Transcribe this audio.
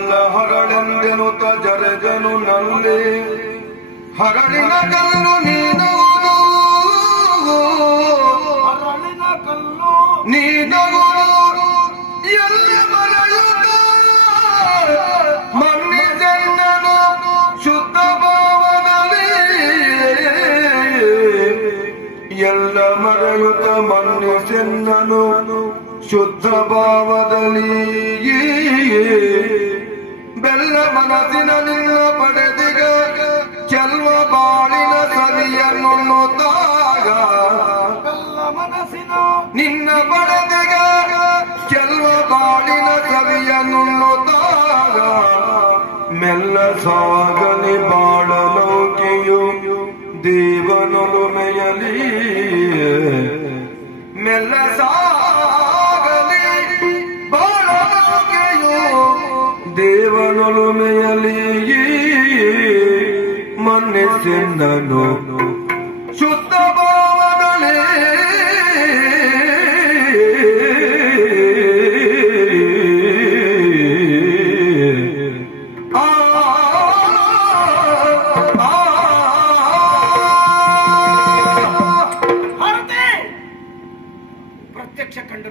ಕಲ್ಲ ಹರಳೆಂದೆನುತ ಜರಜನು ನಲ್ಲಿ ಹರಳಿನ ಕಲ್ಲು ನೀನುವುದು ಹರಳಿನ ಕಲ್ಲು ನೀನು ಎಲ್ಲ ಮರಳುತ್ತ ಮನ್ನಿ ಮನ್ನಿಸೆನ್ನನು ಶುದ್ಧ ಭಾವದಲ್ಲಿ. ಎಲ್ಲ ಮರೆಯುತ್ತ ಮನ್ನಿಸೆನ್ನನು ಶುದ್ಧ ಭಾವದಲ್ಲಿ. ಮನಸ್ಸಿನ ನಿನ್ನ ಪಡೆದಿಗ ಚೆಲ್ವ ಬಾಳಿನ ಸವಿಯನ್ನು ನುತ್ತಾಗ ಮನಸ್ಸಿನ ನಿನ್ನ ಪಡೆದಿಗ ಚೆಲ್ವ ಬಾಳಿನ ಸವಿಯನ್ನು ನುತ್ತಾಗ ಮೆಲ್ಲ ಸಾಗಲಿ ಬಾಳ ನೌಕೆಯು ದೇವನೊಲುಮೆಯಲಿ ಮೆಲ್ಲ ಸಾಗಲಿ ಬಾಳ ಮನಸ್ಸಿನನು ಶುದ್ಧ ಭಾವನೆ ಪ್ರತ್ಯಕ್ಷ ಕಂಡು